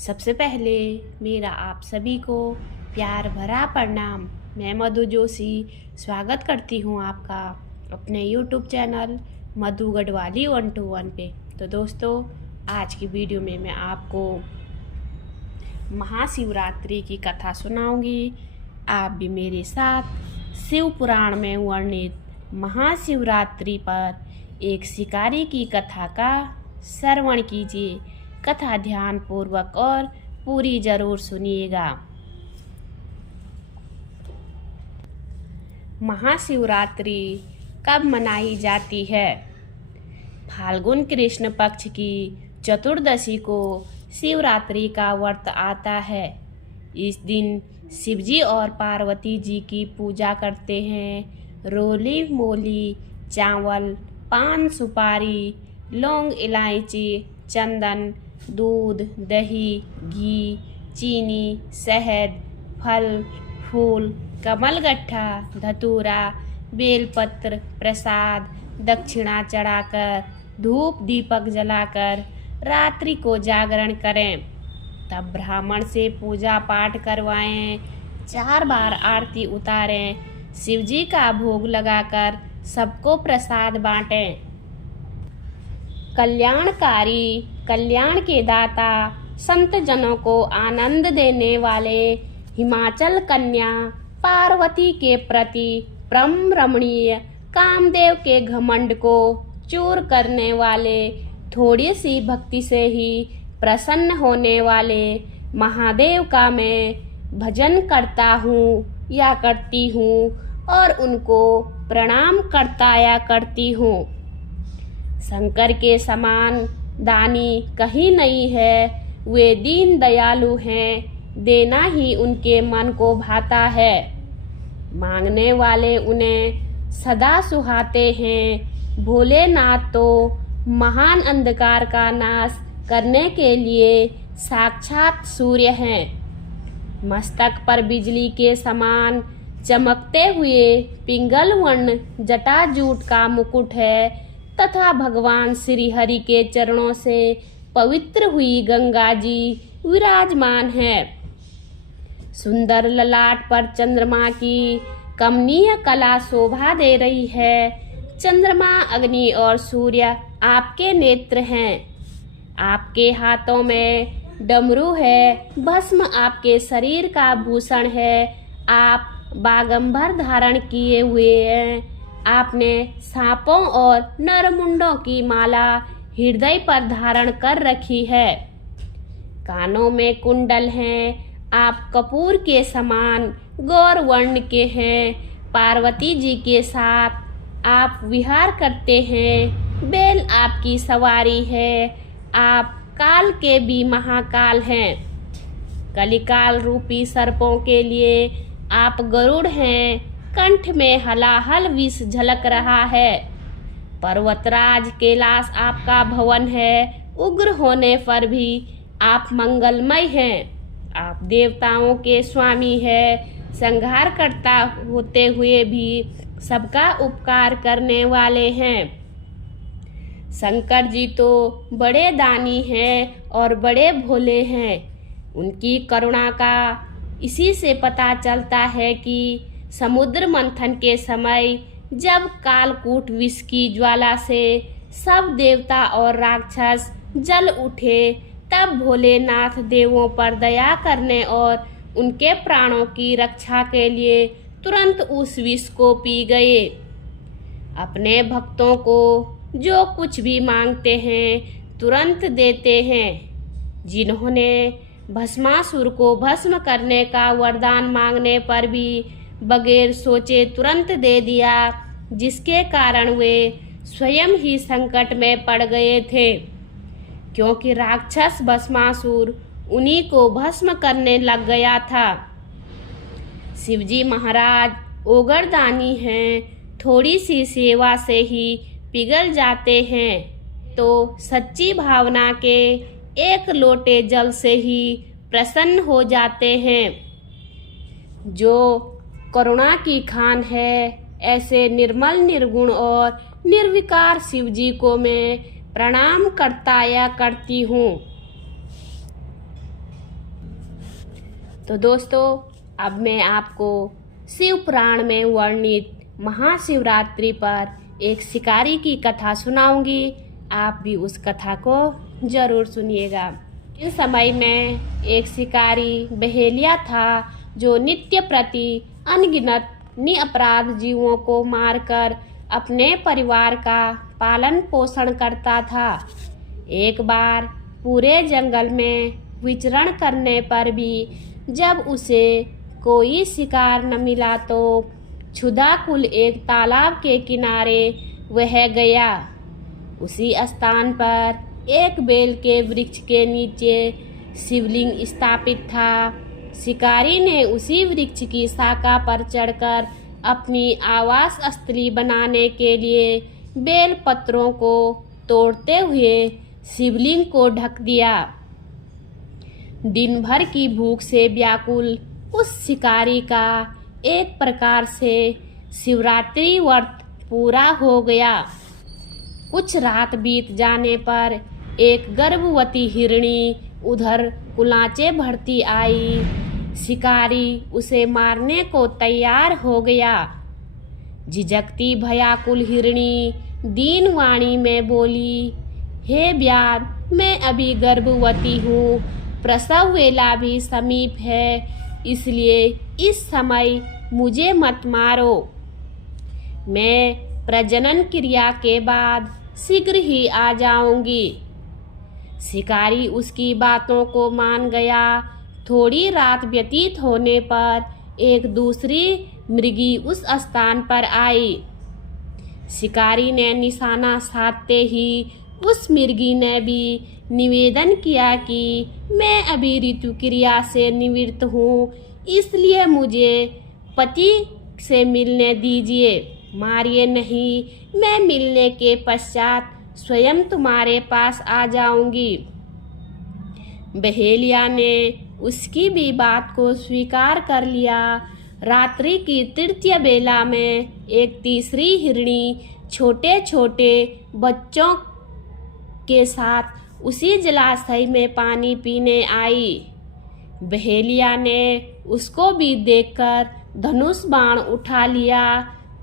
सबसे पहले मेरा आप सभी को प्यार भरा प्रणाम। मैं मधु जोशी स्वागत करती हूँ आपका अपने YouTube चैनल मधु गढ़वाली 121 पे। तो दोस्तों, आज की वीडियो में मैं आपको महाशिवरात्रि की कथा सुनाऊंगी। आप भी मेरे साथ शिव पुराण में वर्णित महाशिवरात्रि पर एक शिकारी की कथा का श्रवण कीजिए। कथा ध्यान पूर्वक और पूरी जरूर सुनिएगा। महाशिवरात्रि कब मनाई जाती है? फाल्गुन कृष्ण पक्ष की चतुर्दशी को शिवरात्रि का व्रत आता है। इस दिन शिवजी और पार्वती जी की पूजा करते हैं। रोली मोली चावल, पान सुपारी, लौंग, इलायची, चंदन, दूध, दही, घी, चीनी, शहद, फल फूल, कमलगट्ठा, धतूरा, बेलपत्र, प्रसाद, दक्षिणा चढ़ाकर, धूप दीपक जलाकर रात्रि को जागरण करें। तब ब्राह्मण से पूजा पाठ करवाएं, 4 बार आरती उतारें, शिवजी का भोग लगाकर सबको प्रसाद बांटें। कल्याणकारी, कल्याण के दाता, संत जनों को आनंद देने वाले हिमाचल कन्या पार्वती के प्रति परम रमणीय कामदेव के घमंड को चूर करने वाले, थोड़ी सी भक्ति से ही प्रसन्न होने वाले महादेव का मैं भजन करता हूँ या करती हूँ और उनको प्रणाम करता या करती हूँ। शंकर के समान दानी कहीं नहीं है। वे दीन दयालु हैं, देना ही उनके मन को भाता है। मांगने वाले उन्हें सदा सुहाते हैं। भोलेनाथ तो महान अंधकार का नाश करने के लिए साक्षात सूर्य हैं। मस्तक पर बिजली के समान चमकते हुए पिंगल वर्ण जटाजूट का मुकुट है तथा भगवान श्री हरि के चरणों से पवित्र हुई गंगा जी विराजमान है। सुंदर ललाट पर चंद्रमा की कमनीय कला शोभा दे रही है। चंद्रमा, अग्नि और सूर्य आपके नेत्र हैं। आपके हाथों में डमरू है। भस्म आपके शरीर का भूषण है। आप बागंबर धारण किए हुए हैं। आपने सांपों और नरमुंडों की माला हृदय पर धारण कर रखी है। कानों में कुंडल हैं। आप कपूर के समान गौर वर्ण के हैं। पार्वती जी के साथ आप विहार करते हैं। बैल आपकी सवारी है। आप काल के भी महाकाल हैं। कलिकाल रूपी सर्पों के लिए आप गरुड़ हैं। कंठ में हलाहल विष झलक रहा है। पर्वतराज कैलाश आपका भवन है। उग्र होने पर भी आप मंगलमय हैं। आप देवताओं के स्वामी हैं। संहार करता होते हुए भी सबका उपकार करने वाले हैं। शंकर जी तो बड़े दानी हैं और बड़े भोले हैं। उनकी करुणा का इसी से पता चलता है कि समुद्र मंथन के समय जब कालकूट विष की ज्वाला से सब देवता और राक्षस जल उठे, तब भोलेनाथ देवों पर दया करने और उनके प्राणों की रक्षा के लिए तुरंत उस विष को पी गए। अपने भक्तों को जो कुछ भी मांगते हैं तुरंत देते हैं। जिन्होंने भस्मासुर को भस्म करने का वरदान मांगने पर भी बगैर सोचे तुरंत दे दिया, जिसके कारण वे स्वयं ही संकट में पड़ गए थे, क्योंकि राक्षस भस्मासुर उन्हीं को भस्म करने लग गया था। शिवजी महाराज ओगरदानी हैं। थोड़ी सी सेवा से ही पिघल जाते हैं, तो सच्ची भावना के 1 लोटे जल से ही प्रसन्न हो जाते हैं। जो करुणा की खान है, ऐसे निर्मल, निर्गुण और निर्विकार शिवजी को मैं प्रणाम करता या करती हूँ। तो दोस्तों, अब मैं आपको शिव पुराण में वर्णित महाशिवरात्रि पर एक शिकारी की कथा सुनाऊंगी। आप भी उस कथा को जरूर सुनिएगा। इस समय में एक शिकारी बहेलिया था जो नित्य प्रति अनगिनत निरपराध जीवों को मारकर अपने परिवार का पालन पोषण करता था। एक बार पूरे जंगल में विचरण करने पर भी जब उसे कोई शिकार न मिला तो क्षुधाकुल एक तालाब के किनारे वह गया। उसी स्थान पर एक बेल के वृक्ष के नीचे शिवलिंग स्थापित था। शिकारी ने उसी वृक्ष की शाखा पर चढ़कर अपनी आवास स्थली बनाने के लिए बेल पत्रों को तोड़ते हुए शिवलिंग को ढक दिया। दिन भर की भूख से व्याकुल उस शिकारी का एक प्रकार से शिवरात्रि व्रत पूरा हो गया। कुछ रात बीत जाने पर एक गर्भवती हिरणी उधर कुलाचे भरती आई। शिकारी उसे मारने को तैयार हो गया। झिझकती भयाकुल हिरणी दीन वाणी में बोली, हे व्याध, मैं अभी गर्भवती हूँ, प्रसव वेला भी समीप है, इसलिए इस समय मुझे मत मारो। मैं प्रजनन क्रिया के बाद शीघ्र ही आ जाऊंगी। शिकारी उसकी बातों को मान गया। थोड़ी रात व्यतीत होने पर एक दूसरी मृगी उस स्थान पर आई। शिकारी ने निशाना साधते ही उस मृगी ने भी निवेदन किया कि मैं अभी ऋतु क्रिया से निवृत्त हूँ, इसलिए मुझे पति से मिलने दीजिए, मारिए नहीं। मैं मिलने के पश्चात स्वयं तुम्हारे पास आ जाऊंगी। बहेलिया ने उसकी भी बात को स्वीकार कर लिया। रात्रि की तृतीय बेला में एक तीसरी हिरणी छोटे छोटे बच्चों के साथ उसी जलाशय में पानी पीने आई। बहेलिया ने उसको भी देखकर धनुष बाण उठा लिया।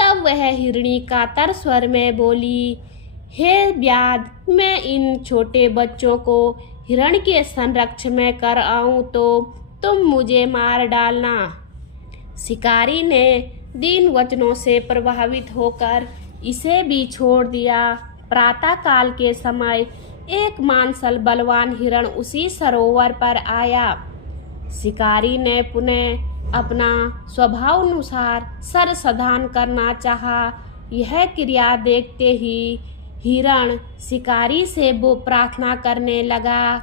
तब वह हिरणी कातर स्वर में बोली, हे व्याध, मैं इन छोटे बच्चों को हिरण के संरक्षण में कर आऊं तो तुम मुझे मार डालना। शिकारी ने दीन वचनों से प्रभावित होकर इसे भी छोड़ दिया। प्रातः काल के समय एक मांसल बलवान हिरण उसी सरोवर पर आया। शिकारी ने पुनः अपना स्वभाव अनुसार सरसधान करना चाहा। यह क्रिया देखते ही हिरण शिकारी से वो प्रार्थना करने लगा,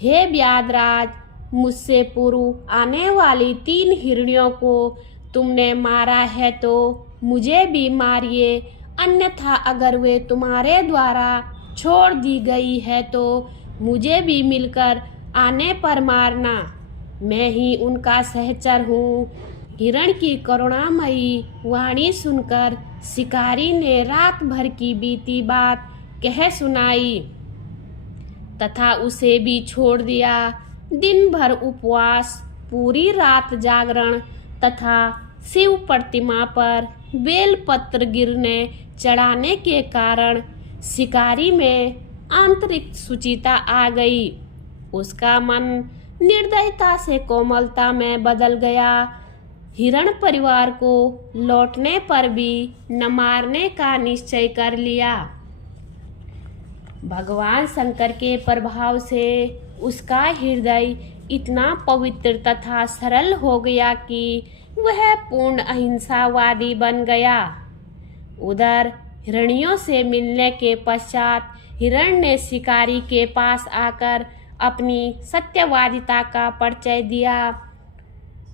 हे व्याधराज, मुझसे पूर्व आने वाली 3 हिरणियों को तुमने मारा है तो मुझे भी मारिए, अन्यथा अगर वे तुम्हारे द्वारा छोड़ दी गई है तो मुझे भी मिलकर आने पर मारना। मैं ही उनका सहचर हूँ। हिरण की करुणामयी वाणी सुनकर शिकारी ने रात भर की बीती बात कह सुनाई तथा उसे भी छोड़ दिया। दिन भर उपवास, पूरी रात जागरण तथा शिव प्रतिमा पर बेलपत्र गिरने चढ़ाने के कारण शिकारी में आंतरिक सुचिता आ गई। उसका मन निर्दयता से कोमलता में बदल गया। हिरण परिवार को लौटने पर भी न मारने का निश्चय कर लिया। भगवान शंकर के प्रभाव से उसका हृदय इतना पवित्र तथा सरल हो गया कि वह पूर्ण अहिंसावादी बन गया। उधर हिरणियों से मिलने के पश्चात हिरण ने शिकारी के पास आकर अपनी सत्यवादिता का परिचय दिया।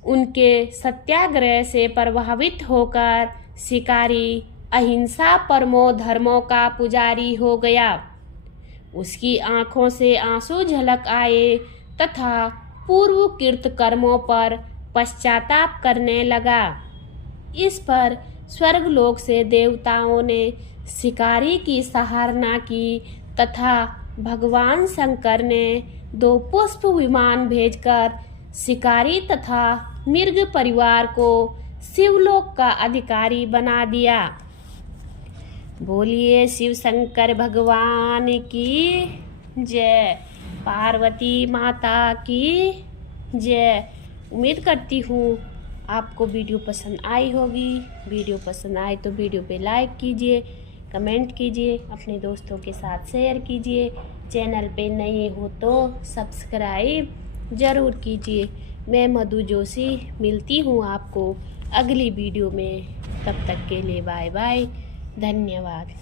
उनके सत्याग्रह से प्रभावित होकर शिकारी अहिंसा परमो धर्मों का पुजारी हो गया। उसकी आंखों से आंसू झलक आए तथा पूर्व कृत कर्मों पर पश्चाताप करने लगा। इस पर स्वर्गलोक से देवताओं ने शिकारी की सराहना की तथा भगवान शंकर ने 2 पुष्प विमान भेजकर शिकारी तथा मृग परिवार को शिवलोक का अधिकारी बना दिया। बोलिए शिव शंकर भगवान की जय, पार्वती माता की जय। उम्मीद करती हूँ आपको वीडियो पसंद आई होगी। वीडियो पसंद आए तो वीडियो पे लाइक कीजिए, कमेंट कीजिए, अपने दोस्तों के साथ शेयर कीजिए। चैनल पे नए हो तो सब्सक्राइब ज़रूर कीजिए। मैं मधु जोशी मिलती हूँ आपको अगली वीडियो में। तब तक के लिए बाय बाय, धन्यवाद।